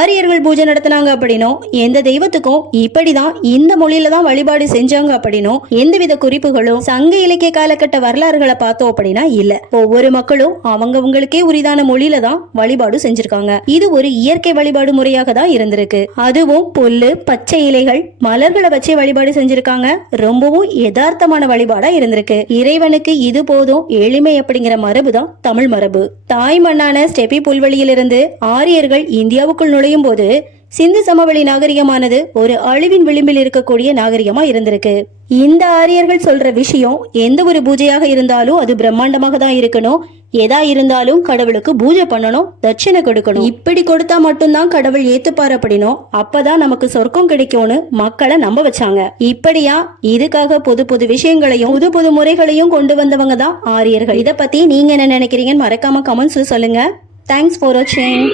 ஆரியர்கள் பூஜை நடத்தினாங்க அப்படின்னும் எந்த தெய்வத்துக்கும் இப்படிதான் இந்த மொழியில தான் வழிபாடு செஞ்சாங்க அப்படின்னும் எந்தவித குறிப்புகளும் சங்க இலக்கிய காலகட்ட வரலாறுகளை பார்த்தோம் அப்படின்னா இல்ல. ஒவ்வொரு மக்களும் அவங்கவுங்களுக்கே உரிதான மொழியில தான் வழிபாடு செஞ்சிருக்காங்க. இது ஒரு இயற்கை வழிபாடு முறையாக தான் இருந்திருக்கு. அதுவும் புல்லு, பச்சை இலைகள், மலர்களை வச்சே வழிபாடு செஞ்சிருக்காங்க. ரொம்பவும் யதார்த்தமான வழிபாடா இருந்திருக்கு. இறைவனுக்கு இது போதும் எளிமை அப்படிங்கிற மரபு தான் தமிழ் மரபு. தாய் மண்ணான ஸ்டெபி புல்வெளியிலிருந்து ஆரியர்கள் இந்தியாவுக்குள் நுழையும் போது சிந்து சமவெளி நாகரிகமானது ஒரு அழிவின் விளிம்பில் இருக்கக்கூடிய நாகரிகமா இருந்திருக்கு. இந்த ஆரியர்கள் சொல்ற விஷயம் எந்த ஒரு பூஜையாக இருந்தாலும் அது பிரம்மாண்டமாக தான் இருக்கணும். எதா இருந்தாலும் கடவுளுக்கு பூஜை பண்ணணும், தட்சணை கொடுக்கணும். இப்படி கொடுத்தா மட்டும்தான் கடவுள் ஏத்துப்பார் அப்படின்னும் அப்பதான் நமக்கு சொர்க்கம் கிடைக்கும்னு மக்களை நம்ப வச்சாங்க. இப்படியா இதுக்காக புது புது விஷயங்களையும் புது புது முறைகளையும் கொண்டு வந்தவங்க தான் ஆரியர்கள். இதை பத்தி நீங்க என்ன நினைக்கிறீங்கன்னு மறக்காம கமெண்ட்ஸ்ல சொல்லுங்க. தேங்க்ஸ் ஃபார் வாட்சிங்.